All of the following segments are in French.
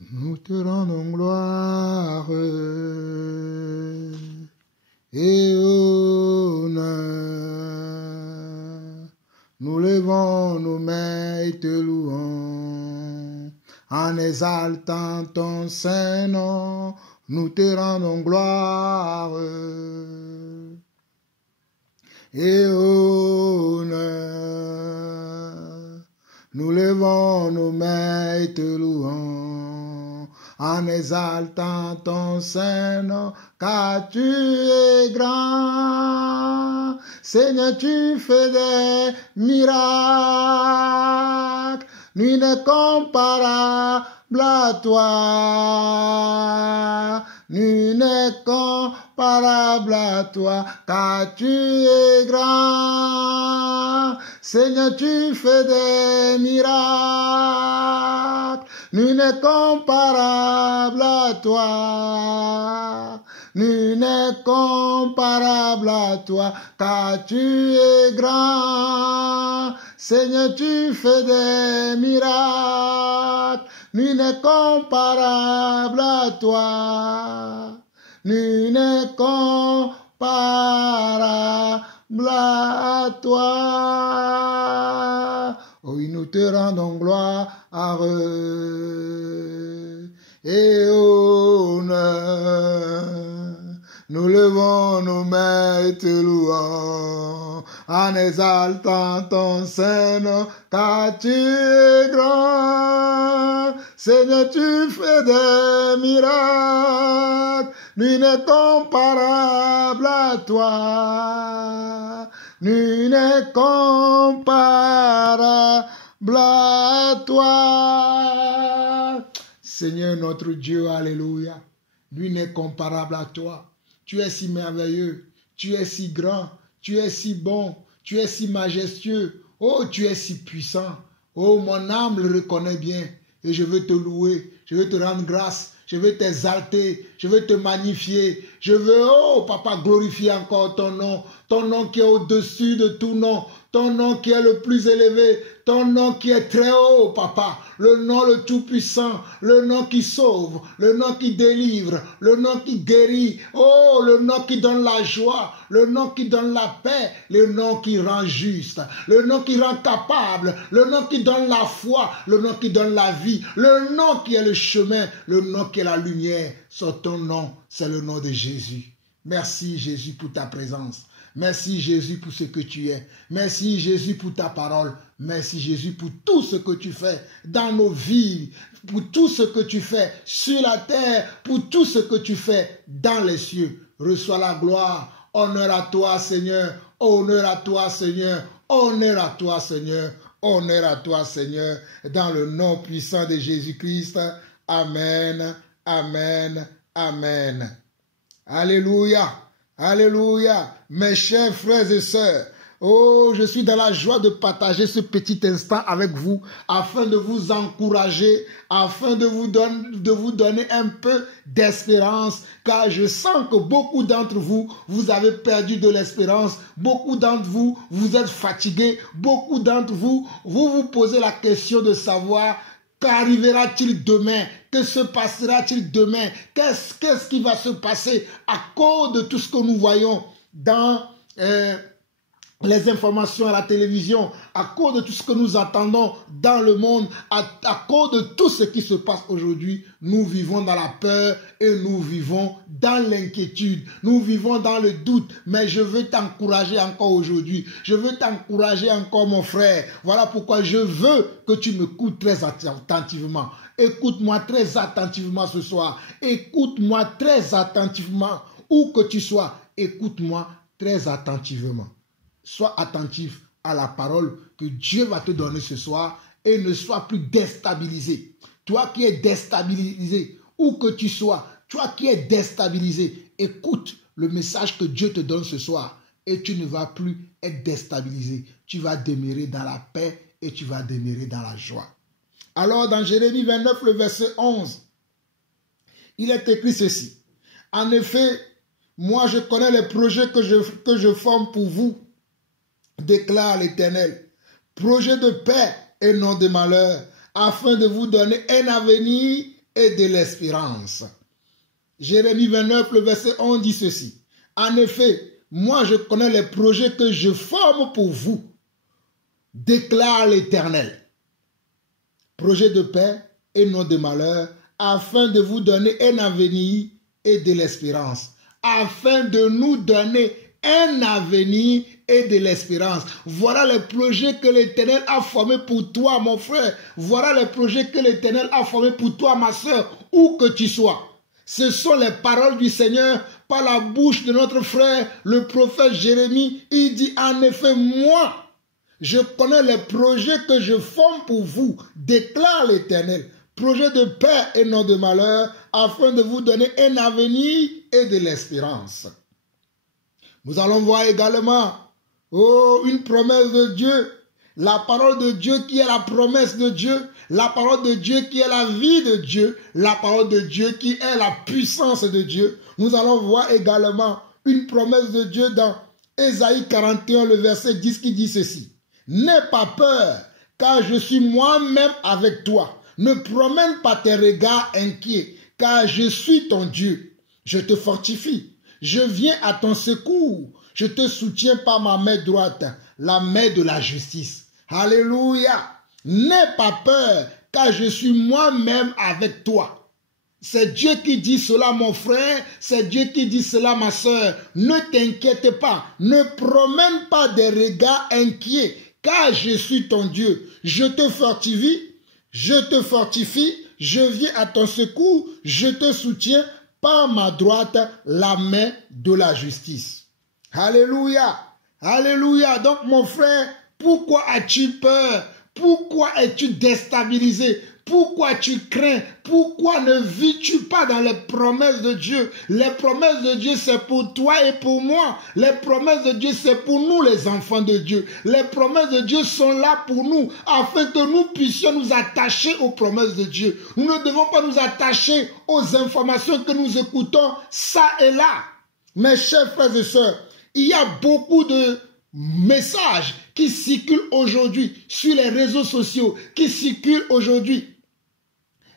Nous te rendons gloire et honneur. Nous levons nos mains et te louons en exaltant ton saint nom. Nous te rendons gloire et honneur. Nous levons nos mains et te louons en exaltant ton saint nom, car tu es grand. Seigneur, tu fais des miracles, nul n'est comparable à toi. Nul n'est comparable à toi, car tu es grand. Seigneur, tu fais des miracles, nul n'est comparable à toi. Nul n'est comparable à toi, car tu es grand. Seigneur, tu fais des miracles, nul n'est comparable à toi. Nul n'est comparable à toi. Oui, nous te rendons gloire et honneur. Nous levons nos mains et te louons en exaltant ton saint nom, car tu es grand. Seigneur, tu fais des miracles, nul n'est comparable à toi. Nul n'est comparable à toi. Seigneur notre Dieu, alléluia. Lui n'est comparable à toi. Tu es si merveilleux, tu es si grand, tu es si bon, tu es si majestueux. Oh, tu es si puissant. Oh, mon âme le reconnaît bien. Et je veux te louer, je veux te rendre grâce, je veux t'exalter, je veux te magnifier. Je veux, oh papa, glorifier encore ton nom qui est au-dessus de tout nom. Ton nom qui est le plus élevé, ton nom qui est très haut, papa, le nom le tout-puissant, le nom qui sauve, le nom qui délivre, le nom qui guérit, oh, le nom qui donne la joie, le nom qui donne la paix, le nom qui rend juste, le nom qui rend capable, le nom qui donne la foi, le nom qui donne la vie, le nom qui est le chemin, le nom qui est la lumière. Sur ton nom, c'est le nom de Jésus. Merci Jésus pour ta présence. Merci Jésus pour ce que tu es. Merci Jésus pour ta parole. Merci Jésus pour tout ce que tu fais dans nos vies, pour tout ce que tu fais sur la terre, pour tout ce que tu fais dans les cieux. Reçois la gloire. Honneur à toi Seigneur. Honneur à toi Seigneur. Honneur à toi Seigneur. Honneur à toi Seigneur. Dans le nom puissant de Jésus-Christ. Amen. Amen. Amen. Alléluia. Alléluia, mes chers frères et sœurs. Oh, je suis dans la joie de partager ce petit instant avec vous afin de vous encourager, afin de vous donner un peu d'espérance, car je sens que beaucoup d'entre vous, vous avez perdu de l'espérance. Beaucoup d'entre vous, vous êtes fatigués. Beaucoup d'entre vous, vous posez la question de savoir qu'arrivera-t-il demain? Que se passera-t-il demain? Qu'est-ce qui va se passer à cause de tout ce que nous voyons dans les informations à la télévision, à cause de tout ce que nous entendons dans le monde, à cause de tout ce qui se passe aujourd'hui? Nous vivons dans la peur et nous vivons dans l'inquiétude. Nous vivons dans le doute. Mais je veux t'encourager encore aujourd'hui. Je veux t'encourager encore, mon frère. Voilà pourquoi je veux que tu m'écoutes très attentivement. Écoute-moi très attentivement ce soir. Écoute-moi très attentivement. Où que tu sois, écoute-moi très attentivement. Sois attentif à la parole que Dieu va te donner ce soir et ne sois plus déstabilisé. Toi qui es déstabilisé, où que tu sois, toi qui es déstabilisé, écoute le message que Dieu te donne ce soir et tu ne vas plus être déstabilisé. Tu vas demeurer dans la paix et tu vas demeurer dans la joie. Alors dans Jérémie 29, le verset 11, il est écrit ceci. En effet, moi je connais les projets que je forme pour vous, déclare l'Éternel. Projet de paix et non de malheur, afin de vous donner un avenir et de l'espérance. Jérémie 29, le verset 11 dit ceci. En effet, moi je connais les projets que je forme pour vous, déclare l'Éternel. Projet de paix et non de malheur, afin de vous donner un avenir et de l'espérance. Afin de nous donner un avenir et de l'espérance. Voilà les projets que l'Éternel a formés pour toi, mon frère. Voilà les projets que l'Éternel a formés pour toi, ma soeur, où que tu sois. Ce sont les paroles du Seigneur par la bouche de notre frère, le prophète Jérémie. Il dit, en effet, moi, je connais les projets que je forme pour vous, déclare l'Éternel. Projet de paix et non de malheur, afin de vous donner un avenir et de l'espérance. Nous allons voir également une promesse de Dieu, la parole de Dieu qui est la promesse de Dieu, la parole de Dieu qui est la vie de Dieu, la parole de Dieu qui est la puissance de Dieu. Nous allons voir également une promesse de Dieu dans Ésaïe 41, le verset 10 qui dit ceci. N'aie pas peur, car je suis moi-même avec toi. Ne promène pas tes regards inquiets, car je suis ton Dieu. Je te fortifie. Je viens à ton secours. Je te soutiens par ma main droite, la main de la justice. Alléluia. N'aie pas peur, car je suis moi-même avec toi. C'est Dieu qui dit cela, mon frère. C'est Dieu qui dit cela, ma soeur. Ne t'inquiète pas. Ne promène pas des regards inquiets, car je suis ton Dieu. Je te fortifie. Je te fortifie, je viens à ton secours, je te soutiens par ma droite, la main de la justice. Alléluia, alléluia. Donc mon frère, pourquoi as-tu peur? Pourquoi es-tu déstabilisé? Pourquoi tu crains? Pourquoi ne vis-tu pas dans les promesses de Dieu? Les promesses de Dieu, c'est pour toi et pour moi. Les promesses de Dieu, c'est pour nous, les enfants de Dieu. Les promesses de Dieu sont là pour nous, afin que nous puissions nous attacher aux promesses de Dieu. Nous ne devons pas nous attacher aux informations que nous écoutons, ça et là. Mes chers frères et sœurs, il y a beaucoup de messages qui circulent aujourd'hui sur les réseaux sociaux, qui circulent aujourd'hui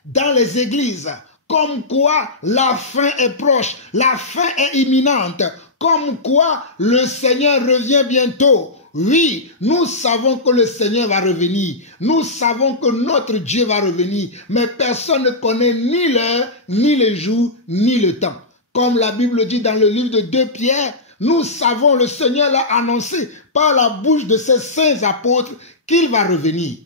dans les églises, comme quoi la fin est proche, la fin est imminente, comme quoi le Seigneur revient bientôt. Oui, nous savons que le Seigneur va revenir, nous savons que notre Dieu va revenir, mais personne ne connaît ni l'heure, ni le jour, ni le temps. Comme la Bible dit dans le livre de 2 Pierre, nous savons, le Seigneur l'a annoncé par la bouche de ses saints apôtres qu'il va revenir.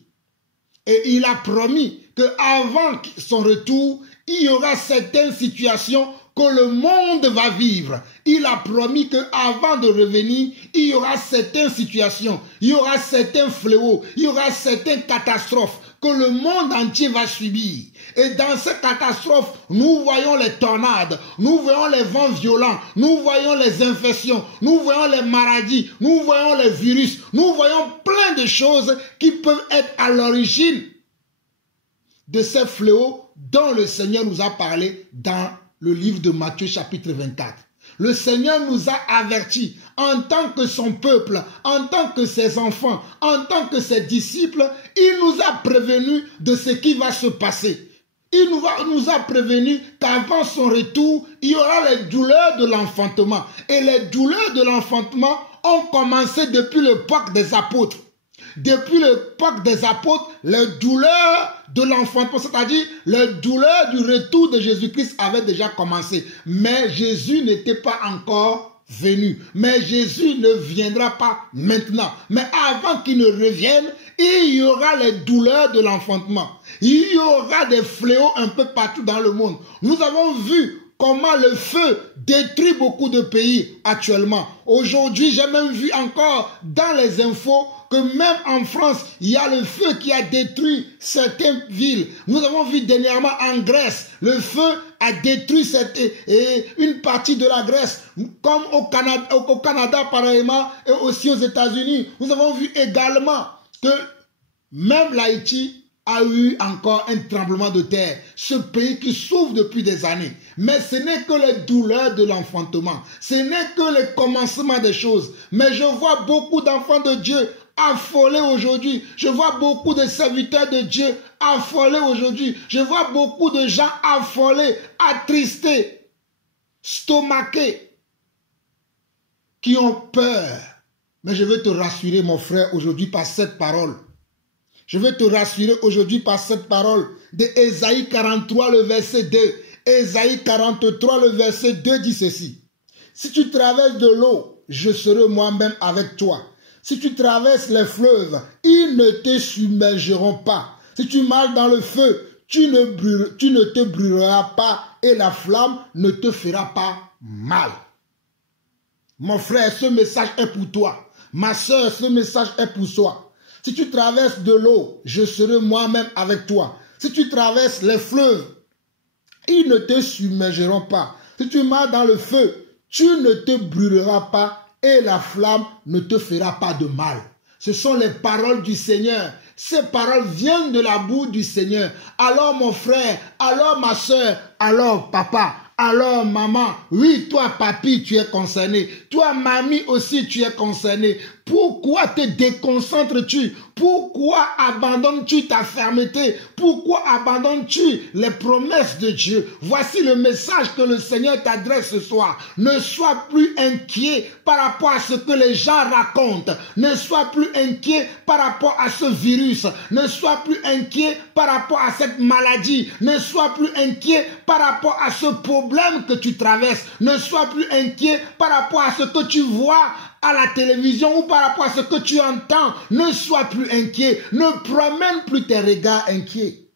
Et il a promis qu'avant son retour, il y aura certaines situations que le monde va vivre. Il a promis qu'avant de revenir, il y aura certaines situations, il y aura certains fléaux, il y aura certaines catastrophes que le monde entier va subir. Et dans ces catastrophes, nous voyons les tornades, nous voyons les vents violents, nous voyons les infections, nous voyons les maladies, nous voyons les virus, nous voyons plein de choses qui peuvent être à l'origine de ces fléaux dont le Seigneur nous a parlé dans le livre de Matthieu chapitre 24. Le Seigneur nous a avertis en tant que son peuple, en tant que ses enfants, en tant que ses disciples, il nous a prévenus de ce qui va se passer. Il nous a prévenus qu'avant son retour, il y aura les douleurs de l'enfantement. Et les douleurs de l'enfantement ont commencé depuis l'époque des apôtres. Depuis l'époque des apôtres, les douleurs de l'enfantement, c'est-à-dire les douleurs du retour de Jésus-Christ avaient déjà commencé. Mais Jésus n'était pas encore venu. Mais Jésus ne viendra pas maintenant. Mais avant qu'il ne revienne, il y aura les douleurs de l'enfantement. Il y aura des fléaux un peu partout dans le monde. Nous avons vu comment le feu détruit beaucoup de pays actuellement. Aujourd'hui, j'ai même vu encore dans les infos que même en France, il y a le feu qui a détruit certaines villes. Nous avons vu dernièrement en Grèce, le feu a détruit une partie de la Grèce, comme au Canada pareillement, et aussi aux États-Unis. Nous avons vu également que même l'Haïti a eu encore un tremblement de terre. Ce pays qui souffre depuis des années. Mais ce n'est que les douleurs de l'enfantement. Ce n'est que le commencement des choses. Mais je vois beaucoup d'enfants de Dieu affolés aujourd'hui. Je vois beaucoup de serviteurs de Dieu affolés aujourd'hui. Je vois beaucoup de gens affolés, attristés, stomaqués, qui ont peur. Mais je veux te rassurer, mon frère, aujourd'hui par cette parole. Je veux te rassurer aujourd'hui par cette parole de Ésaïe 43, le verset 2. Ésaïe 43, le verset 2 dit ceci. Si tu traverses de l'eau, je serai moi-même avec toi. Si tu traverses les fleuves, ils ne te submergeront pas. Si tu marches dans le feu, tu ne te brûleras pas et la flamme ne te fera pas mal. Mon frère, ce message est pour toi. Ma soeur, ce message est pour toi. Si tu traverses de l'eau, je serai moi-même avec toi. Si tu traverses les fleuves, ils ne te submergeront pas. Si tu marches dans le feu, tu ne te brûleras pas et la flamme ne te fera pas de mal. Ce sont les paroles du Seigneur. Ces paroles viennent de la bouche du Seigneur. Alors mon frère, alors ma soeur, alors papa, alors maman, oui, toi papi, tu es concerné. Toi mamie aussi, tu es concerné. Pourquoi te déconcentres-tu? Pourquoi abandonnes-tu ta fermeté? Pourquoi abandonnes-tu les promesses de Dieu? Voici le message que le Seigneur t'adresse ce soir. Ne sois plus inquiet par rapport à ce que les gens racontent. Ne sois plus inquiet par rapport à ce virus. Ne sois plus inquiet par rapport à cette maladie. Ne sois plus inquiet par rapport à ce problème que tu traverses. Ne sois plus inquiet par rapport à ce que tu vois à la télévision ou par rapport à ce que tu entends. Ne sois plus inquiet. Ne promène plus tes regards inquiets.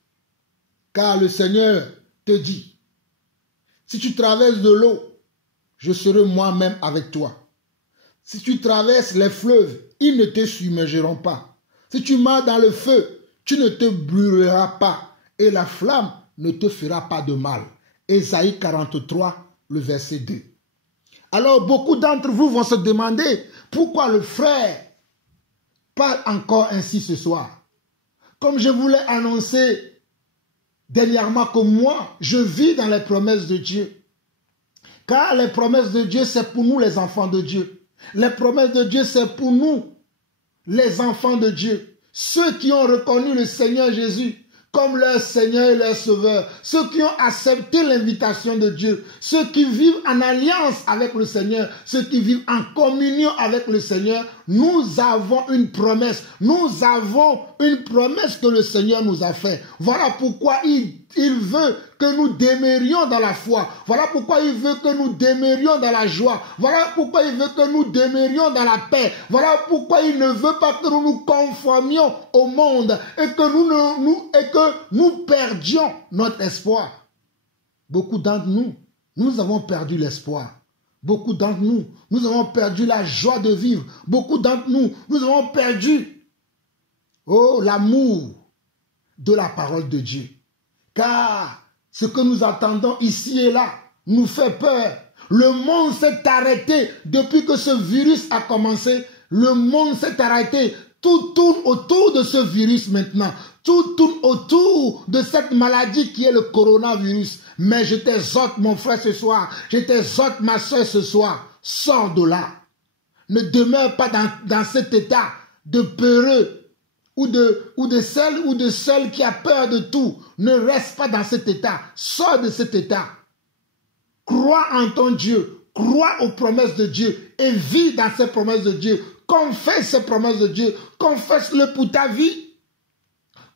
Car le Seigneur te dit, si tu traverses de l'eau, je serai moi-même avec toi. Si tu traverses les fleuves, ils ne te submergeront pas. Si tu marches dans le feu, tu ne te brûleras pas et la flamme ne te fera pas de mal. Ésaïe 43, le verset 2. Alors beaucoup d'entre vous vont se demander pourquoi le frère parle encore ainsi ce soir. Comme je vous l'ai annoncé dernièrement que moi, je vis dans les promesses de Dieu. Car les promesses de Dieu, c'est pour nous les enfants de Dieu. Les promesses de Dieu, c'est pour nous les enfants de Dieu. Ceux qui ont reconnu le Seigneur Jésus comme leur Seigneur et leur Sauveur. Ceux qui ont accepté l'invitation de Dieu. Ceux qui vivent en alliance avec le Seigneur. Ceux qui vivent en communion avec le Seigneur. Nous avons une promesse. Nous avons une promesse que le Seigneur nous a faite. Voilà pourquoi il veut que nous demeurions dans la foi. Voilà pourquoi il veut que nous demeurions dans la joie. Voilà pourquoi il veut que nous demeurions dans la paix. Voilà pourquoi il ne veut pas que nous nous conformions au monde et que nous perdions notre espoir. Beaucoup d'entre nous, nous avons perdu l'espoir. Beaucoup d'entre nous, nous avons perdu la joie de vivre. Beaucoup d'entre nous, nous avons perdu l'amour de la parole de Dieu. Car ce que nous entendons ici et là nous fait peur. Le monde s'est arrêté depuis que ce virus a commencé. Le monde s'est arrêté. Tout tourne autour de ce virus maintenant. Tout tourne autour de cette maladie qui est le coronavirus. Mais je t'exhorte, mon frère, ce soir. Je t'exhorte, ma soeur, ce soir. Sors de là. Ne demeure pas dans cet état de peureux ou de celle qui a peur de tout. Ne reste pas dans cet état. Sors de cet état. Crois en ton Dieu. Crois aux promesses de Dieu et vis dans ces promesses de Dieu. Confesse ces promesses de Dieu. Confesse-le pour ta vie.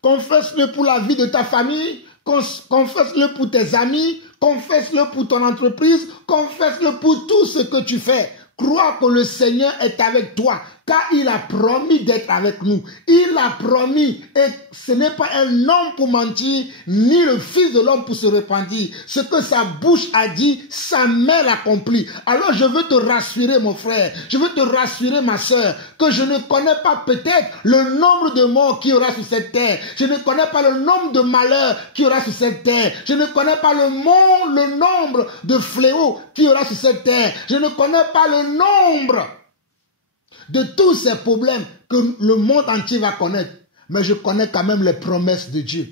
Confesse-le pour la vie de ta famille. Confesse-le pour tes amis. Confesse-le pour ton entreprise. Confesse-le pour tout ce que tu fais. Crois que le Seigneur est avec toi, car il a promis d'être avec nous. Il a promis, et ce n'est pas un homme pour mentir, ni le Fils de l'homme pour se repentir. Ce que sa bouche a dit, sa main l'accomplit. Alors je veux te rassurer, mon frère, je veux te rassurer, ma soeur, que je ne connais pas peut-être le nombre de morts qu'il y aura sur cette terre. Je ne connais pas le nombre de malheurs qu'il y aura sur cette terre. Je ne connais pas le nombre de fléaux qu'il y aura sur cette terre. Je ne connais pas le nombre de tous ces problèmes que le monde entier va connaître. Mais je connais quand même les promesses de Dieu.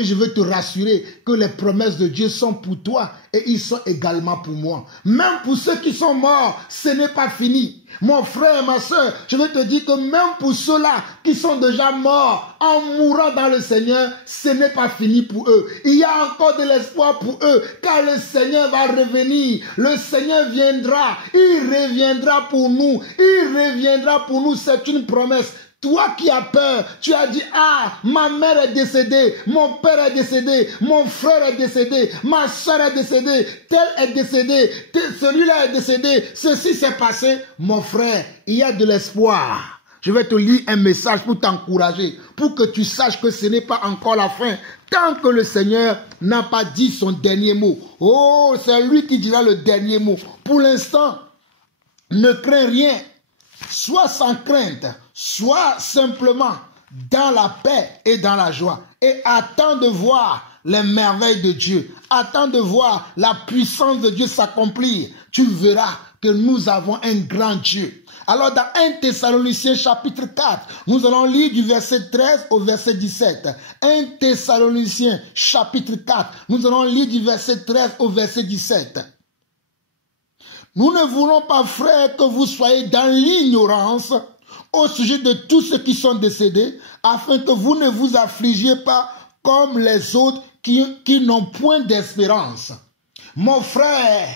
Et je veux te rassurer que les promesses de Dieu sont pour toi et ils sont également pour moi. Même pour ceux qui sont morts, ce n'est pas fini. Mon frère et ma soeur, je veux te dire que même pour ceux-là qui sont déjà morts en mourant dans le Seigneur, ce n'est pas fini pour eux. Il y a encore de l'espoir pour eux car le Seigneur va revenir. Le Seigneur viendra. Il reviendra pour nous. Il reviendra pour nous. C'est une promesse. Toi qui as peur, tu as dit, ah, ma mère est décédée, mon père est décédé, mon frère est décédé, ma soeur est décédée, tel est décédé, celui-là est décédé, ceci s'est passé. Mon frère, il y a de l'espoir. Je vais te lire un message pour t'encourager, pour que tu saches que ce n'est pas encore la fin, tant que le Seigneur n'a pas dit son dernier mot. Oh, c'est lui qui dira le dernier mot. Pour l'instant, ne crains rien. Sois sans crainte, sois simplement dans la paix et dans la joie. Et attends de voir les merveilles de Dieu. Attends de voir la puissance de Dieu s'accomplir. Tu verras que nous avons un grand Dieu. Alors dans 1 Thessaloniciens chapitre 4, nous allons lire du verset 13 au verset 17. 1 Thessaloniciens chapitre 4, nous allons lire du verset 13 au verset 17. Nous ne voulons pas, frères, que vous soyez dans l'ignorance au sujet de tous ceux qui sont décédés, afin que vous ne vous affligiez pas comme les autres qui n'ont point d'espérance. Mon frère,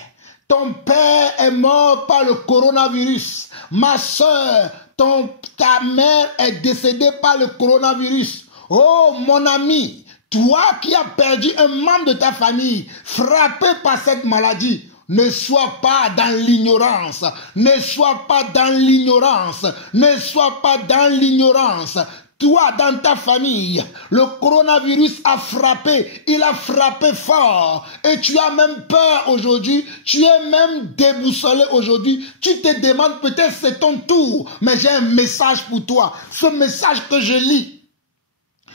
ton père est mort par le coronavirus. Ma soeur, ta mère est décédée par le coronavirus. Oh, mon ami, toi qui as perdu un membre de ta famille, frappé par cette maladie, ne sois pas dans l'ignorance. Ne sois pas dans l'ignorance. Ne sois pas dans l'ignorance. Toi, dans ta famille, le coronavirus a frappé. Il a frappé fort. Et tu as même peur aujourd'hui. Tu es même déboussolé aujourd'hui. Tu te demandes peut-être c'est ton tour. Mais j'ai un message pour toi. Ce message que je lis.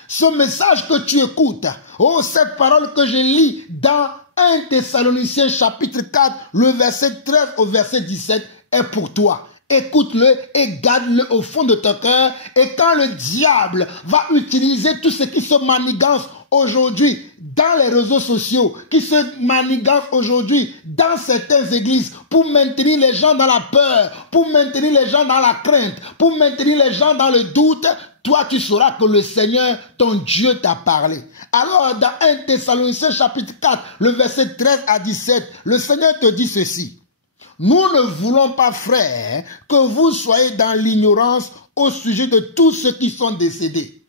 Ce message que tu écoutes. Oh, cette parole que je lis dans 1 Thessaloniciens chapitre 4, le verset 13 au verset 17 est pour toi. Écoute-le et garde-le au fond de ton cœur. Et quand le diable va utiliser tout ce qui se manigance aujourd'hui dans les réseaux sociaux, qui se manigance aujourd'hui dans certaines églises pour maintenir les gens dans la peur, pour maintenir les gens dans la crainte, pour maintenir les gens dans le doute, toi tu sauras que le Seigneur, ton Dieu, t'a parlé. Alors dans 1 Thessaloniciens chapitre 4, le verset 13 à 17, le Seigneur te dit ceci. Nous ne voulons pas, frères, que vous soyez dans l'ignorance au sujet de tous ceux qui sont décédés.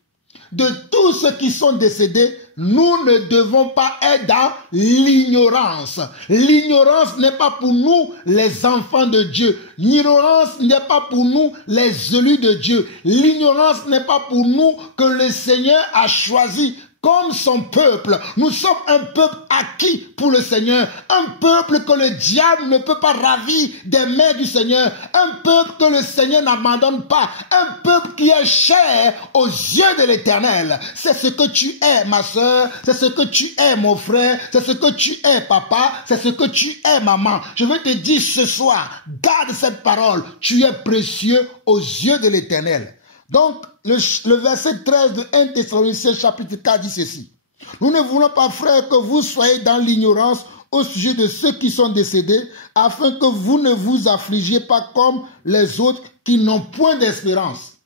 De tous ceux qui sont décédés, nous ne devons pas être dans l'ignorance. L'ignorance n'est pas pour nous les enfants de Dieu. L'ignorance n'est pas pour nous les élus de Dieu. L'ignorance n'est pas pour nous que le Seigneur a choisi comme son peuple. Nous sommes un peuple acquis pour le Seigneur. Un peuple que le diable ne peut pas ravir des mains du Seigneur. Un peuple que le Seigneur n'abandonne pas. Un peuple qui est cher aux yeux de l'Éternel. C'est ce que tu es, ma soeur. C'est ce que tu es, mon frère. C'est ce que tu es, papa. C'est ce que tu es, maman. Je veux te dire ce soir, garde cette parole. Tu es précieux aux yeux de l'Éternel. Donc, le verset 13 de 1 Thessaloniciens chapitre 4 dit ceci. Nous ne voulons pas, frères, que vous soyez dans l'ignorance au sujet de ceux qui sont décédés, afin que vous ne vous affligiez pas comme les autres qui n'ont point d'espérance.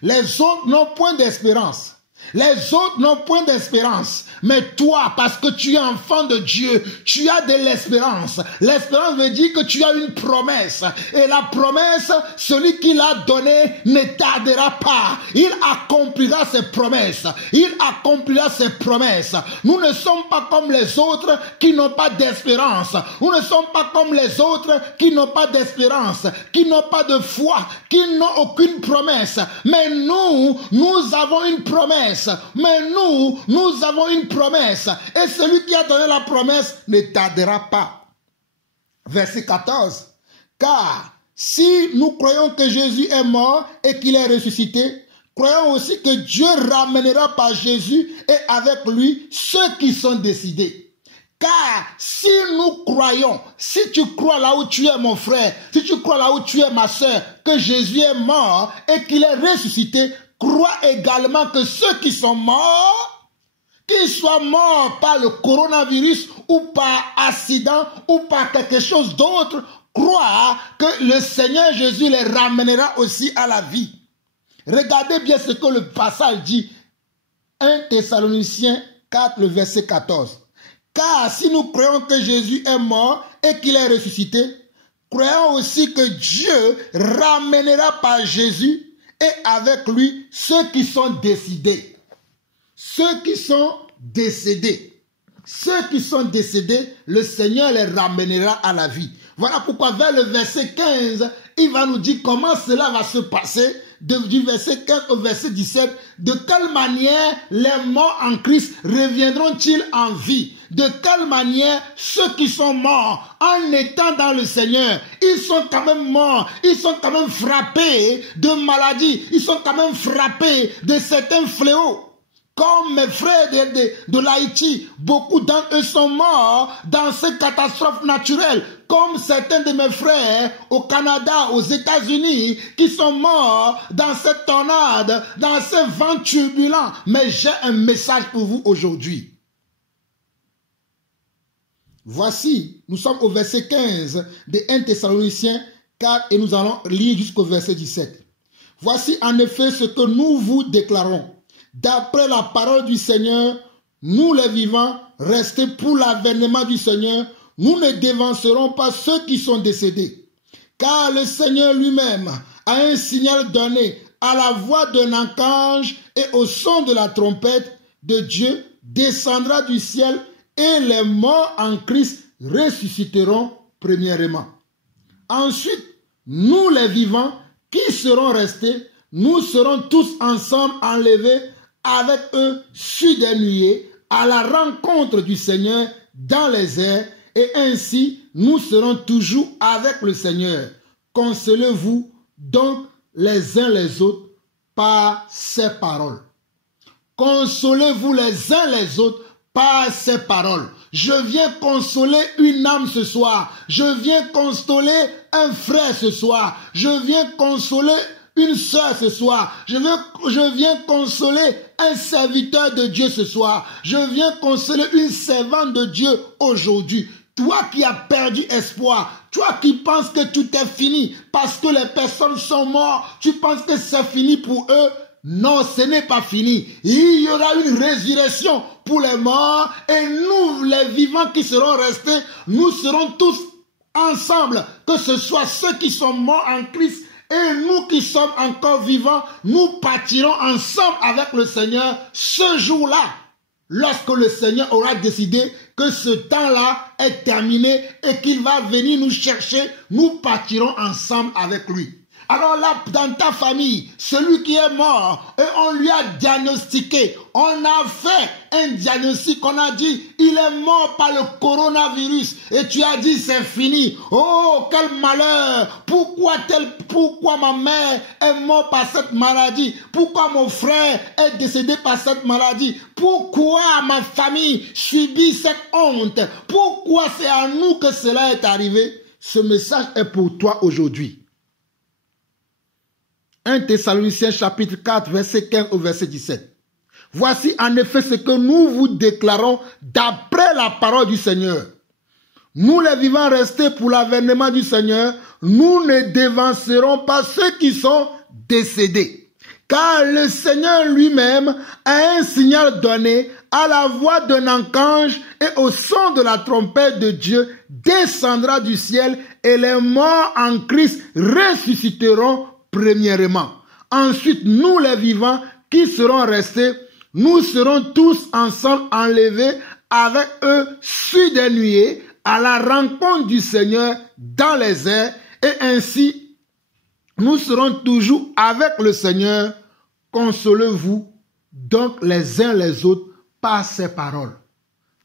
Les autres n'ont point d'espérance. Les autres n'ont point d'espérance. Mais toi, parce que tu es enfant de Dieu, tu as de l'espérance. L'espérance veut dire que tu as une promesse. Et la promesse, celui qui l'a donnée ne tardera pas. Il accomplira ses promesses. Il accomplira ses promesses. Nous ne sommes pas comme les autres qui n'ont pas d'espérance. Nous ne sommes pas comme les autres qui n'ont pas d'espérance, qui n'ont pas de foi, qui n'ont aucune promesse. Mais nous avons une promesse. Mais nous avons une promesse. Et celui qui a donné la promesse ne tardera pas. Verset 14. Car si nous croyons que Jésus est mort et qu'il est ressuscité, croyons aussi que Dieu ramènera par Jésus et avec lui ceux qui sont décédés. Car si nous croyons, si tu crois là où tu es mon frère, si tu crois là où tu es ma soeur, que Jésus est mort et qu'il est ressuscité, crois également que ceux qui sont morts, qu'il soit mort par le coronavirus ou par accident ou par quelque chose d'autre, croient que le Seigneur Jésus les ramènera aussi à la vie. Regardez bien ce que le passage dit. 1 Thessaloniciens 4, le verset 14. Car si nous croyons que Jésus est mort et qu'il est ressuscité, croyons aussi que Dieu ramènera par Jésus et avec lui ceux qui sont décédés. Ceux qui sont décédés. Ceux qui sont décédés, le Seigneur les ramènera à la vie. Voilà pourquoi vers le verset 15, il va nous dire comment cela va se passer. Du verset 15 au verset 17, de quelle manière les morts en Christ reviendront-ils en vie? De quelle manière ceux qui sont morts en étant dans le Seigneur, ils sont quand même morts, ils sont quand même frappés de maladies, ils sont quand même frappés de certains fléaux. Comme mes frères de l'Haïti, beaucoup d'entre eux sont morts dans ces catastrophes naturelles. Comme certains de mes frères au Canada, aux États-Unis, qui sont morts dans cette tornade, dans ces vents turbulents. Mais j'ai un message pour vous aujourd'hui. Voici, nous sommes au verset 15 de 1 Thessaloniciens 4 et nous allons lire jusqu'au verset 17. Voici en effet ce que nous vous déclarons. D'après la parole du Seigneur, nous les vivants, restés pour l'avènement du Seigneur, nous ne dévancerons pas ceux qui sont décédés. Car le Seigneur lui-même a un signal donné à la voix d'un archange et au son de la trompette de Dieu descendra du ciel et les morts en Christ ressusciteront premièrement. Ensuite, nous les vivants qui serons restés, nous serons tous ensemble enlevés avec eux sur des nuées à la rencontre du Seigneur dans les airs et ainsi nous serons toujours avec le Seigneur. Consolez-vous donc les uns les autres par ces paroles. Consolez-vous les uns les autres par ces paroles. Je viens consoler une âme ce soir. Je viens consoler un frère ce soir. Je viens consoler une sœur ce soir. Je viens consoler un serviteur de Dieu ce soir. Je viens consoler une servante de Dieu aujourd'hui. Toi qui as perdu espoir, toi qui penses que tout est fini parce que les personnes sont mortes, tu penses que c'est fini pour eux. Non, ce n'est pas fini. Il y aura une résurrection pour les morts et nous, les vivants qui serons restés, nous serons tous ensemble, que ce soit ceux qui sont morts en Christ et nous qui sommes encore vivants, nous partirons ensemble avec le Seigneur ce jour-là. Lorsque le Seigneur aura décidé que ce temps-là est terminé et qu'il va venir nous chercher, nous partirons ensemble avec lui. Alors là, dans ta famille, celui qui est mort, et on lui a diagnostiqué, on a fait un diagnostic, on a dit, il est mort par le coronavirus, et tu as dit, c'est fini. Oh, quel malheur! Pourquoi ma mère est morte par cette maladie? Pourquoi mon frère est décédé par cette maladie? Pourquoi ma famille subit cette honte? Pourquoi c'est à nous que cela est arrivé? Ce message est pour toi aujourd'hui. 1 Thessaloniciens chapitre 4, verset 15 au verset 17. Voici en effet ce que nous vous déclarons d'après la parole du Seigneur. Nous les vivants restés pour l'avènement du Seigneur, nous ne dévancerons pas ceux qui sont décédés. Car le Seigneur lui-même a un signal donné à la voix d'un archange et au son de la trompette de Dieu descendra du ciel et les morts en Christ ressusciteront premièrement. Ensuite, nous les vivants qui serons restés, nous serons tous ensemble enlevés avec eux sur des nuées à la rencontre du Seigneur dans les airs et ainsi nous serons toujours avec le Seigneur. Consolez-vous donc les uns les autres par ces paroles.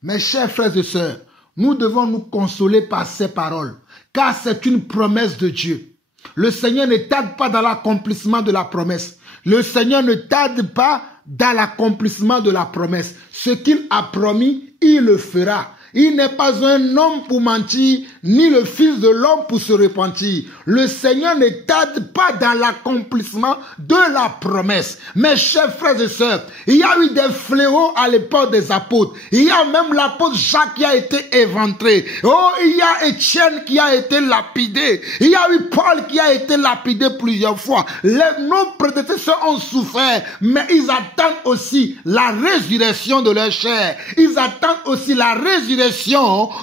Mes chers frères et sœurs, nous devons nous consoler par ces paroles car c'est une promesse de Dieu. Le Seigneur ne tarde pas dans l'accomplissement de la promesse. Le Seigneur ne tarde pas dans l'accomplissement de la promesse. Ce qu'il a promis, il le fera. Il n'est pas un homme pour mentir, ni le fils de l'homme pour se repentir. Le Seigneur ne tarde pas dans l'accomplissement de la promesse. Mes chers frères et sœurs, il y a eu des fléaux à l'époque des apôtres. Il y a même l'apôtre Jacques qui a été éventré. Oh, il y a Étienne qui a été lapidé. Il y a eu Paul qui a été lapidé plusieurs fois. Nos prédécesseurs ont souffert, mais ils attendent aussi la résurrection de leur chair. Ils attendent aussi la résurrection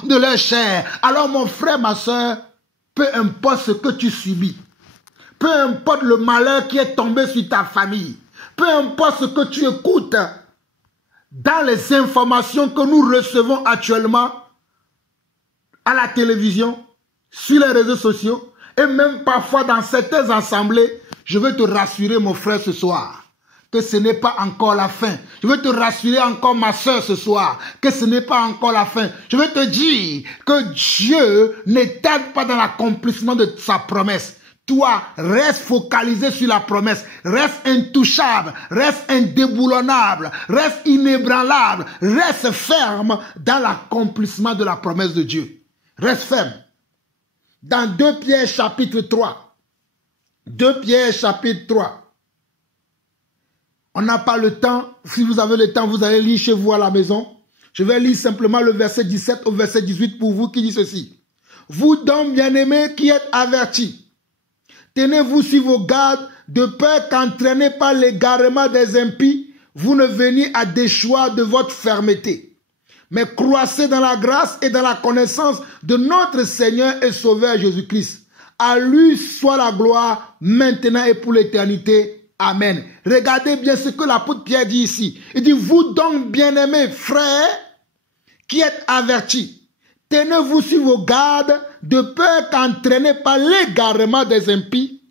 de leur chair. Alors mon frère, ma soeur, peu importe ce que tu subis, peu importe le malheur qui est tombé sur ta famille, peu importe ce que tu écoutes dans les informations que nous recevons actuellement à la télévision, sur les réseaux sociaux et même parfois dans certaines assemblées, je veux te rassurer mon frère ce soir que ce n'est pas encore la fin. Je veux te rassurer encore ma soeur ce soir que ce n'est pas encore la fin. Je veux te dire que Dieu ne tarde pas dans l'accomplissement de sa promesse. Toi, reste focalisé sur la promesse, reste intouchable, reste indéboulonnable, reste inébranlable, reste ferme dans l'accomplissement de la promesse de Dieu. Reste ferme. Dans 2 Pierre chapitre 3, 2 Pierre chapitre 3, on n'a pas le temps. Si vous avez le temps, vous allez lire chez vous à la maison. Je vais lire simplement le verset 17 au verset 18 pour vous qui dit ceci. Vous donc, bien-aimés, qui êtes avertis, tenez-vous sur vos gardes, de peur qu'entraînés par l'égarement des impies, vous ne veniez à déchoir de votre fermeté. Mais croissez dans la grâce et dans la connaissance de notre Seigneur et Sauveur Jésus-Christ. À lui soit la gloire, maintenant et pour l'éternité. Amen. Regardez bien ce que l'apôtre Pierre dit ici. Il dit, vous donc, bien-aimés frères, qui êtes avertis, tenez-vous sur vos gardes, de peur qu'entraînés par l'égarement des impies,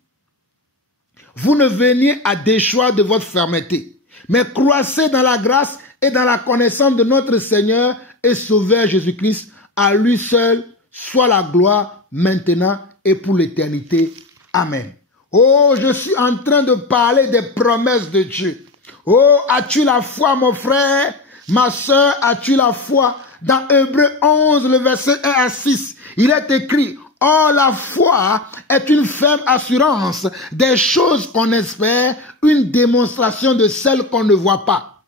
vous ne veniez à déchoir de votre fermeté, mais croissez dans la grâce et dans la connaissance de notre Seigneur et Sauveur Jésus-Christ. À lui seul soit la gloire, maintenant et pour l'éternité. Amen. Oh, je suis en train de parler des promesses de Dieu. Oh, as-tu la foi, mon frère? Ma soeur, as-tu la foi? Dans Hébreux 11, le verset 1 à 6, il est écrit, « Or, la foi est une ferme assurance des choses qu'on espère, une démonstration de celles qu'on ne voit pas. »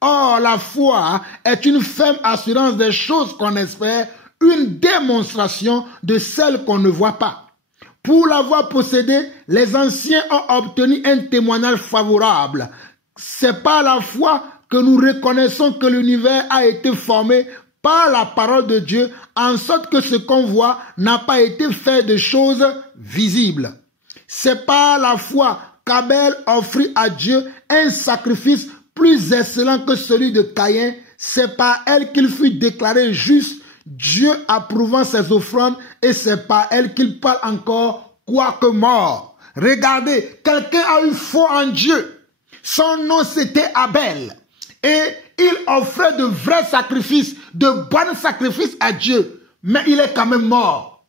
Or, la foi est une ferme assurance des choses qu'on espère, une démonstration de celles qu'on ne voit pas. Pour l'avoir possédé, les anciens ont obtenu un témoignage favorable. C'est par la foi que nous reconnaissons que l'univers a été formé par la parole de Dieu, en sorte que ce qu'on voit n'a pas été fait de choses visibles. C'est par la foi qu'Abel offrit à Dieu un sacrifice plus excellent que celui de Caïn. C'est par elle qu'il fut déclaré juste, Dieu approuvant ses offrandes, et c'est par elle qu'il parle encore, quoique mort. Regardez, quelqu'un a eu foi en Dieu. Son nom c'était Abel. Et il offrait de vrais sacrifices, de bons sacrifices à Dieu. Mais il est quand même mort.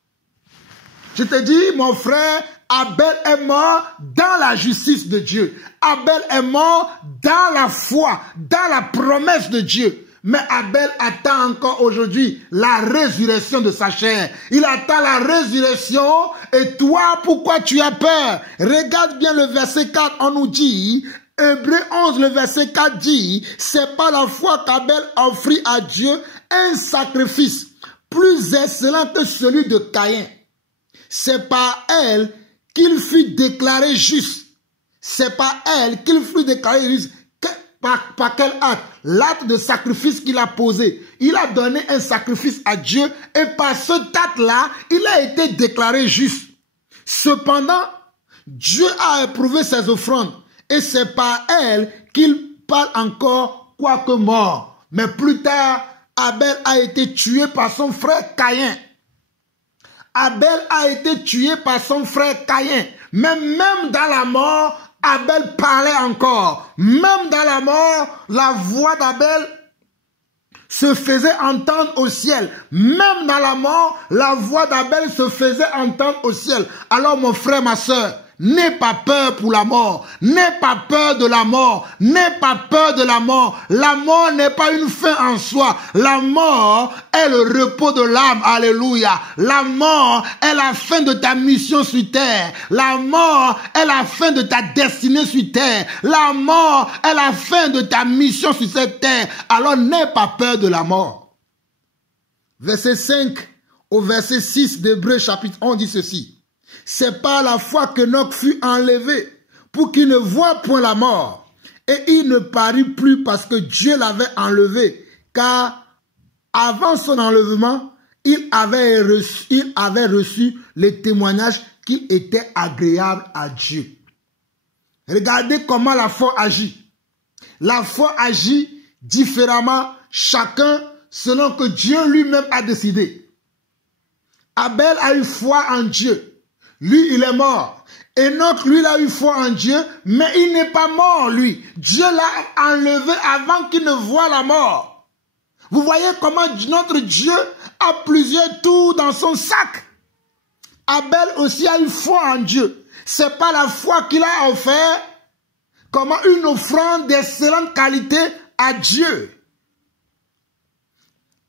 Je te dis, mon frère, Abel est mort dans la justice de Dieu. Abel est mort dans la foi, dans la promesse de Dieu. Mais Abel attend encore aujourd'hui la résurrection de sa chair. Il attend la résurrection. Et toi, pourquoi tu as peur? Regarde bien le verset 4, on nous dit, Hébreux 11, le verset 4 dit, c'est par la foi qu'Abel offrit à Dieu un sacrifice plus excellent que celui de Caïn. C'est par elle qu'il fut déclaré juste. C'est par elle qu'il fut déclaré juste. Par quel acte? L'acte de sacrifice qu'il a posé. Il a donné un sacrifice à Dieu et par ce acte-là, il a été déclaré juste. Cependant, Dieu a éprouvé ses offrandes et c'est par elle qu'il parle encore, quoique mort. Mais plus tard, Abel a été tué par son frère Caïn. Abel a été tué par son frère Caïn. Mais même dans la mort, Abel parlait encore. Même dans la mort, la voix d'Abel se faisait entendre au ciel. Même dans la mort, la voix d'Abel se faisait entendre au ciel. Alors mon frère, ma soeur, N'aie pas peur pour la mort. N'aie pas peur de la mort. N'aie pas peur de la mort. La mort n'est pas une fin en soi. La mort est le repos de l'âme. Alléluia. La mort est la fin de ta mission sur terre. La mort est la fin de ta destinée sur terre. La mort est la fin de ta mission sur cette terre. Alors n'aie pas peur de la mort. Verset 5 au verset 6 d'Hébreux chapitre 11 dit ceci. C'est par la foi qu'Enoch fut enlevé pour qu'il ne voie point la mort. Et il ne parut plus parce que Dieu l'avait enlevé. Car avant son enlèvement, il avait reçu le témoignage qu'il était agréable à Dieu. Regardez comment la foi agit. La foi agit différemment, chacun selon que Dieu lui-même a décidé. Abel a eu foi en Dieu. Lui, il est mort. Enoch, lui, il a eu foi en Dieu, mais il n'est pas mort, lui. Dieu l'a enlevé avant qu'il ne voie la mort. Vous voyez comment notre Dieu a plusieurs tours dans son sac. Abel aussi a eu foi en Dieu. C'est pas la foi qu'il a offert comme une offrande d'excellente qualité à Dieu.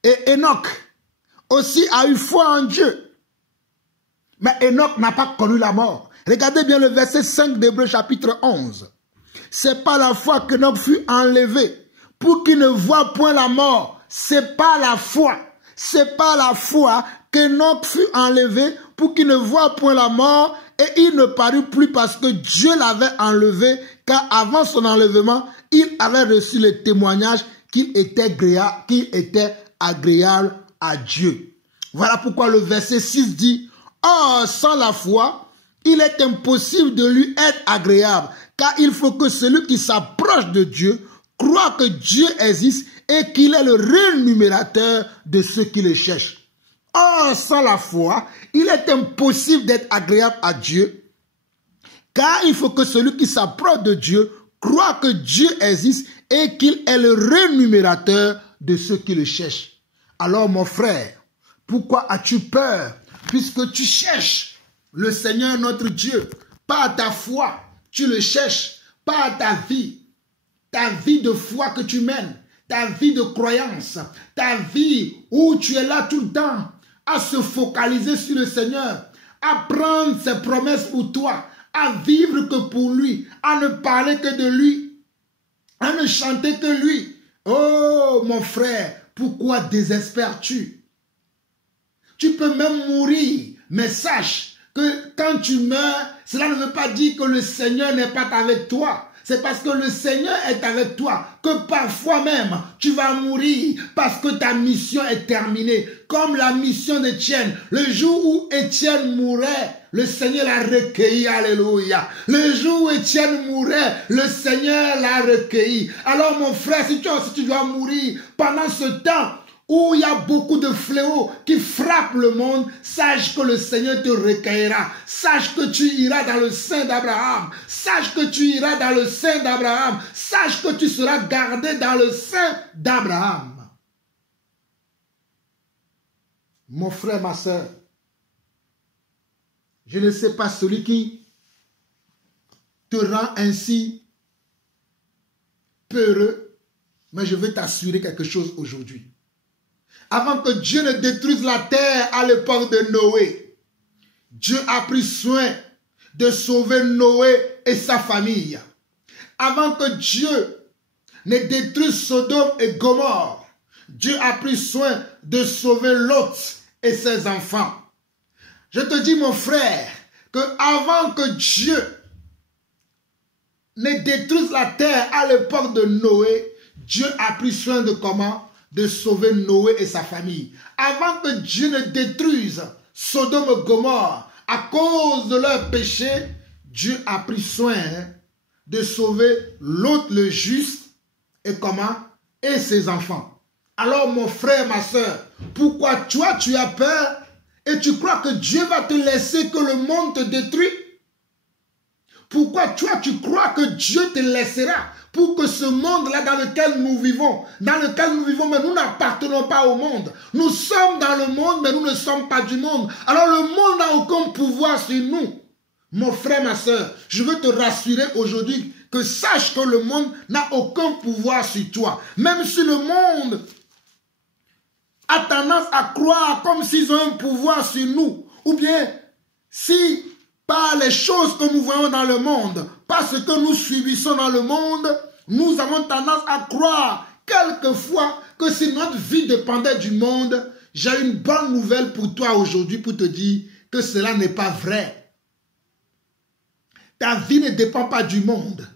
Et Enoch aussi a eu foi en Dieu. Mais Enoch n'a pas connu la mort. Regardez bien le verset 5 d'Hébreux chapitre 11. C'est par la foi qu'Enoch fut enlevé pour qu'il ne voie point la mort. C'est pas la foi. C'est par la foi qu'Enoch fut enlevé pour qu'il ne voie point la mort et il ne parut plus parce que Dieu l'avait enlevé, car avant son enlèvement, il avait reçu le témoignage qu'il était agréable à Dieu. Voilà pourquoi le verset 6 dit: or, sans la foi, il est impossible de lui être agréable, car il faut que celui qui s'approche de Dieu croit que Dieu existe et qu'il est le rémunérateur de ceux qui le cherchent. Or, sans la foi, il est impossible d'être agréable à Dieu, car il faut que celui qui s'approche de Dieu croit que Dieu existe et qu'il est le rémunérateur de ceux qui le cherchent. Alors, mon frère, pourquoi as-tu peur? Puisque tu cherches le Seigneur notre Dieu, par ta foi, tu le cherches, par ta vie de foi que tu mènes, ta vie de croyance, ta vie où tu es là tout le temps, à se focaliser sur le Seigneur, à prendre ses promesses pour toi, à vivre que pour lui, à ne parler que de lui, à ne chanter que lui. Oh mon frère, pourquoi désespères-tu? Tu peux même mourir, mais sache que quand tu meurs, cela ne veut pas dire que le Seigneur n'est pas avec toi. C'est parce que le Seigneur est avec toi que parfois même tu vas mourir parce que ta mission est terminée. Comme la mission d'Étienne. Le jour où Étienne mourait, le Seigneur l'a recueilli. Alléluia. Le jour où Étienne mourait, le Seigneur l'a recueilli. Alors mon frère, si tu dois mourir pendant ce temps où il y a beaucoup de fléaux qui frappent le monde, sache que le Seigneur te recueillera. Sache que tu iras dans le sein d'Abraham. Sache que tu iras dans le sein d'Abraham. Sache que tu seras gardé dans le sein d'Abraham. Mon frère, ma soeur, je ne sais pas celui qui te rend ainsi peureux, mais je veux t'assurer quelque chose aujourd'hui. Avant que Dieu ne détruise la terre à l'époque de Noé, Dieu a pris soin de sauver Noé et sa famille. Avant que Dieu ne détruise Sodome et Gomorrhe, Dieu a pris soin de sauver Lot et ses enfants. Je te dis, mon frère, que avant que Dieu ne détruise la terre à l'époque de Noé, Dieu a pris soin de comment? De sauver Noé et sa famille. Avant que Dieu ne détruise Sodome et Gomorrhe à cause de leur péché, Dieu a pris soin de sauver Lot le juste et comment? Et ses enfants. Alors mon frère, ma soeur, pourquoi toi tu as peur et tu crois que Dieu va te laisser que le monde te détruise? Pourquoi toi tu crois que Dieu te laissera pour que ce monde-là dans lequel nous vivons, mais nous n'appartenons pas au monde. Nous sommes dans le monde, mais nous ne sommes pas du monde. Alors le monde n'a aucun pouvoir sur nous. Mon frère, ma soeur, je veux te rassurer aujourd'hui que sache que le monde n'a aucun pouvoir sur toi. Même si le monde a tendance à croire comme s'ils ont un pouvoir sur nous, ou bien si par les choses que nous voyons dans le monde, par ce que nous subissons dans le monde, nous avons tendance à croire quelquefois que si notre vie dépendait du monde, j'ai une bonne nouvelle pour toi aujourd'hui pour te dire que cela n'est pas vrai. Ta vie ne dépend pas du monde.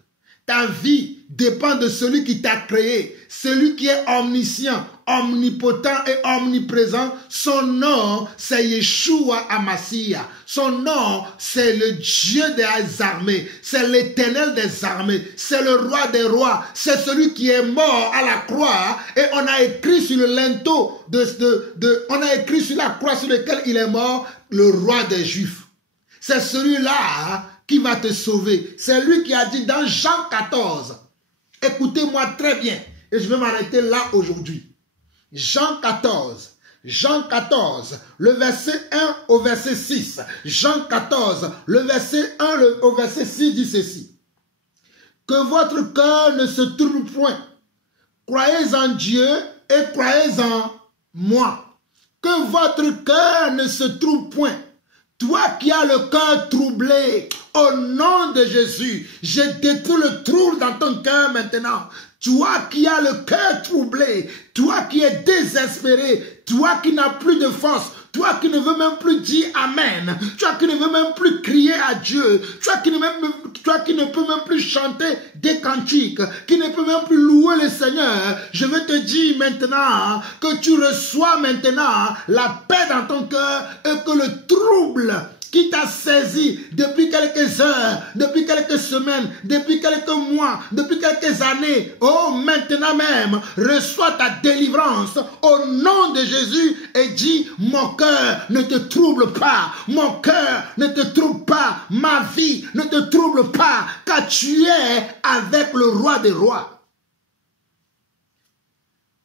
Ta vie dépend de celui qui t'a créé, celui qui est omniscient, omnipotent et omniprésent. Son nom, c'est Yeshua Hamashiach. Son nom, c'est le Dieu des armées. C'est l'Éternel des armées. C'est le roi des rois. C'est celui qui est mort à la croix. Et on a écrit sur le linteau, on a écrit sur la croix sur laquelle il est mort, le roi des Juifs. C'est celui-là qui va te sauver. C'est lui qui a dit dans Jean 14. Écoutez-moi très bien. Et je vais m'arrêter là aujourd'hui. Jean 14, le verset 1 au verset 6. Jean 14, le verset 1 au verset 6 dit ceci. Que votre cœur ne se trouble point. Croyez en Dieu et croyez en moi. Que votre cœur ne se trouble point. Toi qui as le cœur troublé, au nom de Jésus, je détruis le trouble dans ton cœur maintenant. Toi qui as le cœur troublé, toi qui es désespéré, toi qui n'as plus de force, toi qui ne veux même plus dire Amen, toi qui ne veux même plus crier à Dieu, toi qui ne peux même plus chanter des cantiques, qui ne peut même plus louer le Seigneur, je veux te dire maintenant que tu reçois maintenant la paix dans ton cœur et que le trouble qui t'a saisi depuis quelques heures, depuis quelques semaines, depuis quelques mois, depuis quelques années, oh maintenant même, reçois ta délivrance au nom de Jésus et dis, mon cœur ne te trouble pas, mon cœur ne te trouble pas, ma vie ne te trouble pas, car tu es avec le roi des rois.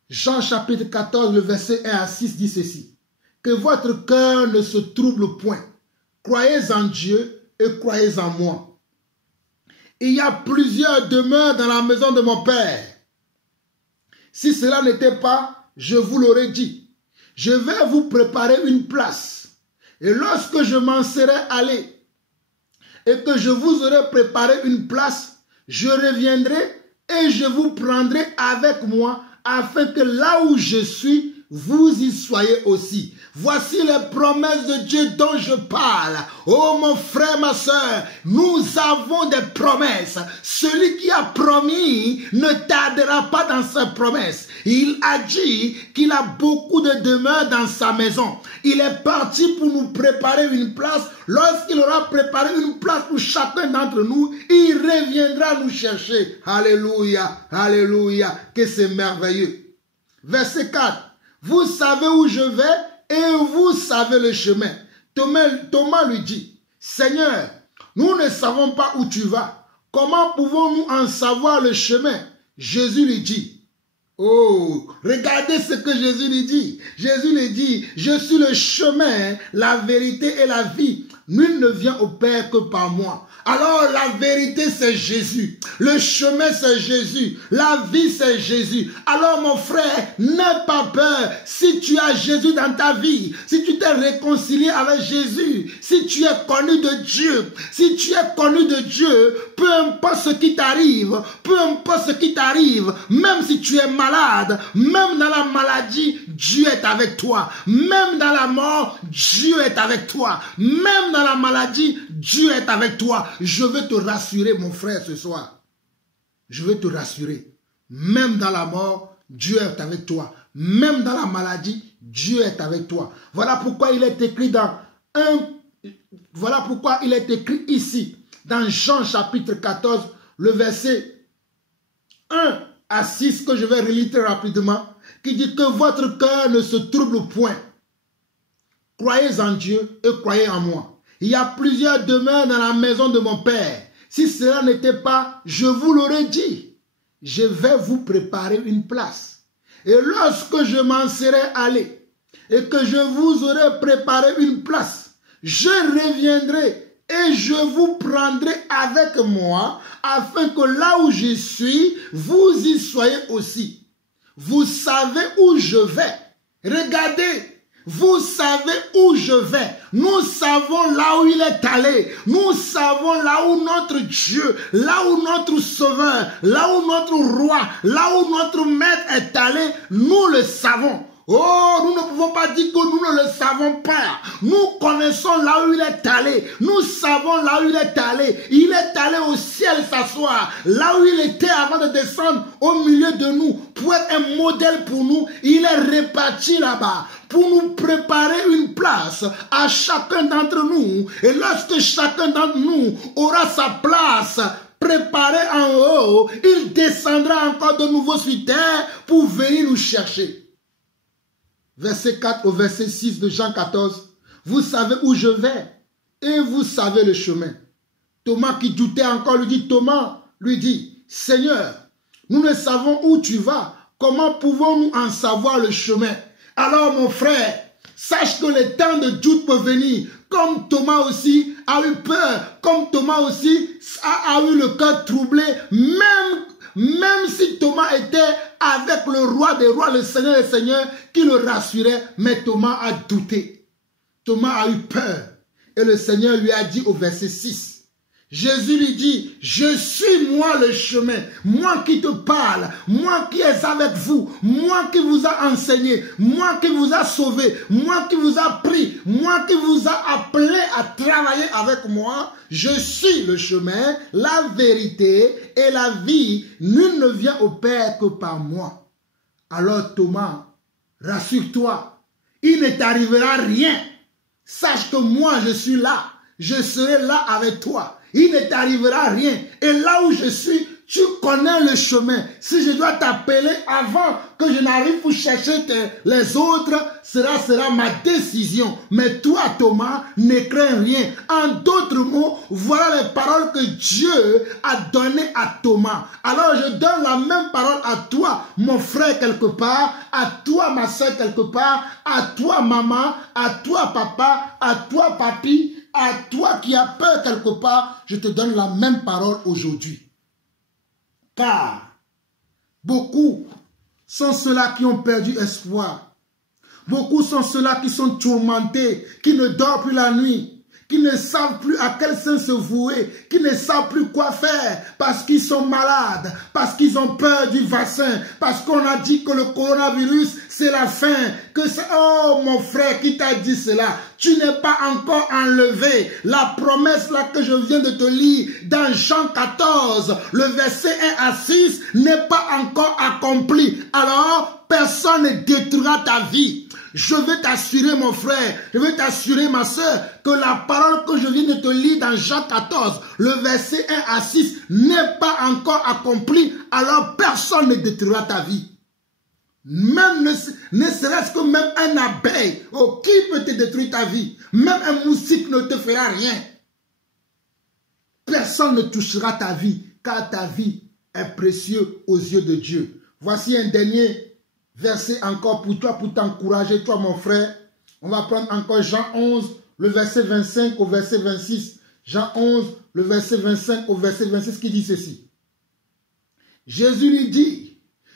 Jean chapitre 14, le verset 1 à 6 dit ceci, que votre cœur ne se trouble point. Croyez en Dieu et croyez en moi. Il y a plusieurs demeures dans la maison de mon Père. Si cela n'était pas, je vous l'aurais dit. Je vais vous préparer une place. Et lorsque je m'en serai allé et que je vous aurai préparé une place, je reviendrai et je vous prendrai avec moi afin que là où je suis, vous y soyez aussi. Voici les promesses de Dieu dont je parle. Oh mon frère, ma soeur, nous avons des promesses. Celui qui a promis ne tardera pas dans ses promesses. Il a dit qu'il a beaucoup de demeures dans sa maison. Il est parti pour nous préparer une place. Lorsqu'il aura préparé une place pour chacun d'entre nous, il reviendra nous chercher. Alléluia, alléluia, que c'est merveilleux. Verset 4. Vous savez où je vais et vous savez le chemin. Thomas lui dit, Seigneur, nous ne savons pas où tu vas. Comment pouvons-nous en savoir le chemin? Jésus lui dit, oh, regardez ce que Jésus lui dit. Jésus lui dit, je suis le chemin, la vérité et la vie. Nul ne vient au Père que par moi. Alors la vérité c'est Jésus, le chemin c'est Jésus, la vie c'est Jésus. Alors mon frère, n'aie pas peur si tu as Jésus dans ta vie, si tu t'es réconcilié avec Jésus, si tu es connu de Dieu, si tu es connu de Dieu, peu importe ce qui t'arrive, peu importe ce qui t'arrive, même si tu es malade, même dans la maladie, Dieu est avec toi, même dans la mort, Dieu est avec toi, même dans la maladie, Dieu est avec toi. Je veux te rassurer, mon frère, ce soir. Je veux te rassurer. Même dans la mort, Dieu est avec toi. Même dans la maladie, Dieu est avec toi. Voilà pourquoi il est écrit voilà pourquoi il est écrit ici, dans Jean chapitre 14, le verset 1 à 6, que je vais relire très rapidement, qui dit que votre cœur ne se trouble point. Croyez en Dieu et croyez en moi. Il y a plusieurs demeures dans la maison de mon Père. Si cela n'était pas, je vous l'aurais dit. Je vais vous préparer une place. Et lorsque je m'en serai allé et que je vous aurai préparé une place, je reviendrai et je vous prendrai avec moi, afin que là où je suis, vous y soyez aussi. Vous savez où je vais. Regardez. Vous savez où je vais. Nous savons là où il est allé. Nous savons là où notre Dieu, là où notre Sauveur, là où notre Roi, là où notre Maître est allé. Nous le savons. Oh, nous ne pouvons pas dire que nous ne le savons pas. Nous connaissons là où il est allé. Nous savons là où il est allé. Il est allé au ciel s'asseoir. Là où il était avant de descendre au milieu de nous pour être un modèle pour nous. Il est reparti là-bas pour nous préparer une place à chacun d'entre nous. Et lorsque chacun d'entre nous aura sa place préparée en haut, il descendra encore de nouveau sur terre pour venir nous chercher. Verset 4 au verset 6 de Jean 14. Vous savez où je vais et vous savez le chemin. Thomas qui doutait encore lui dit, Thomas lui dit, Seigneur, nous ne savons où tu vas. Comment pouvons-nous en savoir le chemin? Alors mon frère, sache que le temps de doute peut venir. Comme Thomas aussi a eu peur, comme Thomas aussi a eu le cœur troublé, même si Thomas était avec le roi des rois, le Seigneur des seigneurs, qui le rassurait, mais Thomas a douté. Thomas a eu peur. Et le Seigneur lui a dit au verset 6, Jésus lui dit, je suis moi le chemin, moi qui te parle, moi qui est avec vous, moi qui vous a enseigné, moi qui vous a sauvé, moi qui vous a pris, moi qui vous a appelé à travailler avec moi. Je suis le chemin, la vérité et la vie. Nul ne vient au Père que par moi. Alors Thomas, rassure-toi, il ne t'arrivera rien. Sache que moi je suis là, je serai là avec toi. Il ne t'arrivera rien. Et là où je suis, tu connais le chemin. Si je dois t'appeler avant que je n'arrive pour chercher les autres, sera ma décision. Mais toi, Thomas, ne crains rien. En d'autres mots, voilà les paroles que Dieu a données à Thomas. Alors je donne la même parole à toi, mon frère quelque part, à toi, ma soeur quelque part, à toi, maman, à toi, papa, à toi, papi, à toi qui as peur quelque part, je te donne la même parole aujourd'hui. Car beaucoup sont ceux-là qui ont perdu espoir. Beaucoup sont ceux-là qui sont tourmentés, qui ne dorment plus la nuit, qui ne savent plus à quel sein se vouer, qui ne savent plus quoi faire parce qu'ils sont malades, parce qu'ils ont peur du vaccin, parce qu'on a dit que le coronavirus c'est la fin, que c'est... Oh mon frère, qui t'a dit cela? Tu n'es pas encore enlevé. La promesse là que je viens de te lire dans Jean 14, le verset 1 à 6 n'est pas encore accompli. Alors personne ne détruira ta vie. Je veux t'assurer mon frère, je veux t'assurer ma soeur que la parole que je viens de te lire dans Jean 14, le verset 1 à 6 n'est pas encore accompli. Alors personne ne détruira ta vie. Même ne serait-ce que même un abeille, oh, qui peut te détruire ta vie? Même un moustique ne te fera rien. Personne ne touchera ta vie, car ta vie est précieuse aux yeux de Dieu. Voici un dernier verset encore pour toi, pour t'encourager, toi mon frère. On va prendre encore Jean 11, le verset 25 au verset 26. Jean 11, le verset 25 au verset 26 qui dit ceci. Jésus lui dit,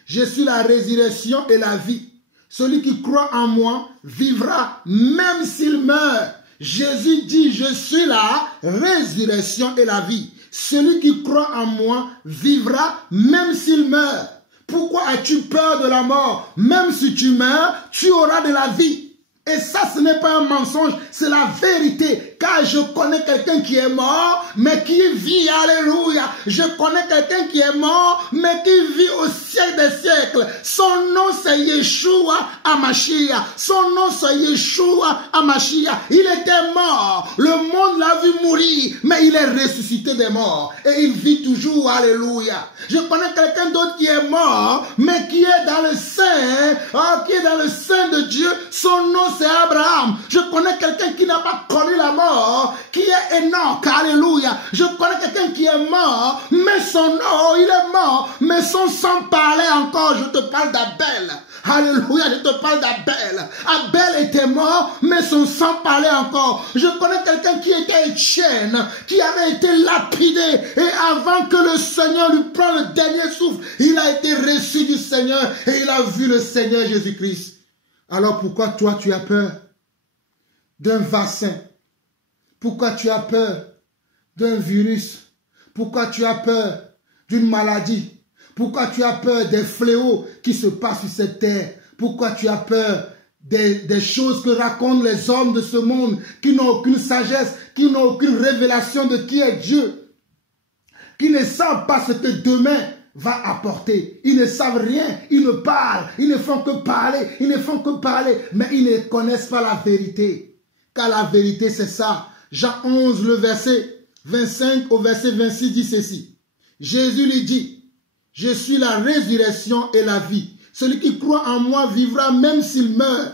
je suis la résurrection et la vie. Celui qui croit en moi vivra même s'il meurt. Jésus dit, je suis la résurrection et la vie. Celui qui croit en moi vivra même s'il meurt. Pourquoi as-tu peur de la mort? Même si tu meurs, tu auras de la vie. Et ça, ce n'est pas un mensonge, c'est la vérité. Car je connais quelqu'un qui est mort, mais qui vit. Alléluia. Je connais quelqu'un qui est mort, mais qui vit au siècle des siècles. Son nom, c'est Yeshua Hamashiach. Son nom, c'est Yeshua Hamashiach. Il était mort. Le monde l'a vu mourir, mais il est ressuscité des morts. Et il vit toujours. Alléluia. Je connais quelqu'un d'autre qui est mort, mais qui est dans le sein, qui est dans le sein de Dieu. Son nom, c'est Abraham. Je connais quelqu'un qui n'a pas connu la mort, qui est Enoch. Alléluia. Je connais quelqu'un qui est mort, mais son nom, il est mort, mais son sang parlait encore. Je te parle d'Abel. Alléluia, je te parle d'Abel. Abel était mort, mais son sang parlait encore. Je connais quelqu'un qui était Étienne, qui avait été lapidé. Et avant que le Seigneur lui prenne le dernier souffle, il a été reçu du Seigneur et il a vu le Seigneur Jésus-Christ. Alors pourquoi toi tu as peur d'un vaccin? Pourquoi tu as peur d'un virus? Pourquoi tu as peur d'une maladie? Pourquoi tu as peur des fléaux qui se passent sur cette terre? Pourquoi tu as peur des choses que racontent les hommes de ce monde qui n'ont aucune sagesse, qui n'ont aucune révélation de qui est Dieu, qui ne savent pas ce que demain va apporter. Ils ne savent rien, ils ne parlent, ils ne font que parler, ils ne font que parler, mais ils ne connaissent pas la vérité. Car la vérité c'est ça. Jean 11, le verset 25 au verset 26 dit ceci. Jésus lui dit, je suis la résurrection et la vie. Celui qui croit en moi vivra même s'il meurt.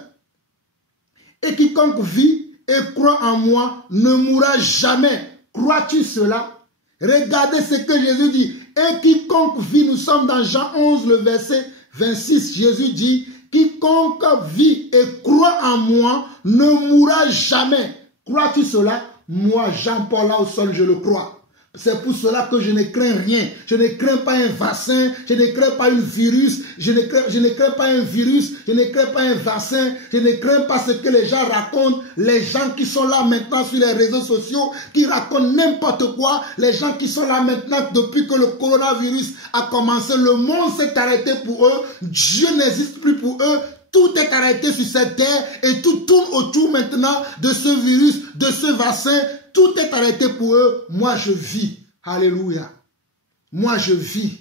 Et quiconque vit et croit en moi ne mourra jamais. Crois-tu cela? Regardez ce que Jésus dit. Et quiconque vit, nous sommes dans Jean 11, le verset 26. Jésus dit, quiconque vit et croit en moi ne mourra jamais. Crois-tu cela? Moi, Jean-Paul, là au sol, je le crois. C'est pour cela que je ne crains rien. Je ne crains pas un vaccin, je ne crains pas un virus, je ne crains pas un virus, je ne crains pas un vaccin, je ne crains pas ce que les gens racontent, les gens qui sont là maintenant sur les réseaux sociaux, qui racontent n'importe quoi, les gens qui sont là maintenant depuis que le coronavirus a commencé, le monde s'est arrêté pour eux, Dieu n'existe plus pour eux. Tout est arrêté sur cette terre et tout tourne autour maintenant de ce virus, de ce vaccin. Tout est arrêté pour eux. Moi, je vis. Alléluia. Moi, je vis.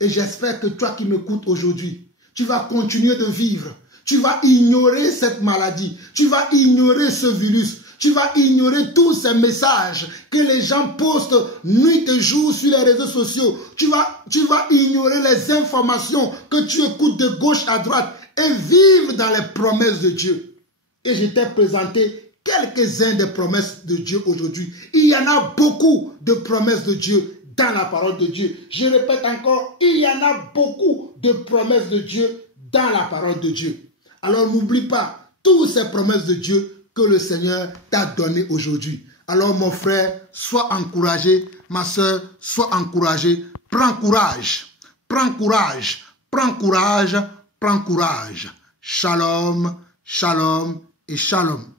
Et j'espère que toi qui m'écoutes aujourd'hui, tu vas continuer de vivre. Tu vas ignorer cette maladie. Tu vas ignorer ce virus. Tu vas ignorer tous ces messages que les gens postent nuit et jour sur les réseaux sociaux. Tu vas ignorer les informations que tu écoutes de gauche à droite et vivre dans les promesses de Dieu. Et je t'ai présenté quelques-uns des promesses de Dieu aujourd'hui. Il y en a beaucoup de promesses de Dieu dans la parole de Dieu. Je répète encore, il y en a beaucoup de promesses de Dieu dans la parole de Dieu. Alors n'oublie pas toutes ces promesses de Dieu que le Seigneur t'a données aujourd'hui. Alors mon frère, sois encouragé. Ma soeur, sois encouragé. Prends courage. Prends courage. Prends courage. Prends courage. Shalom, shalom et shalom.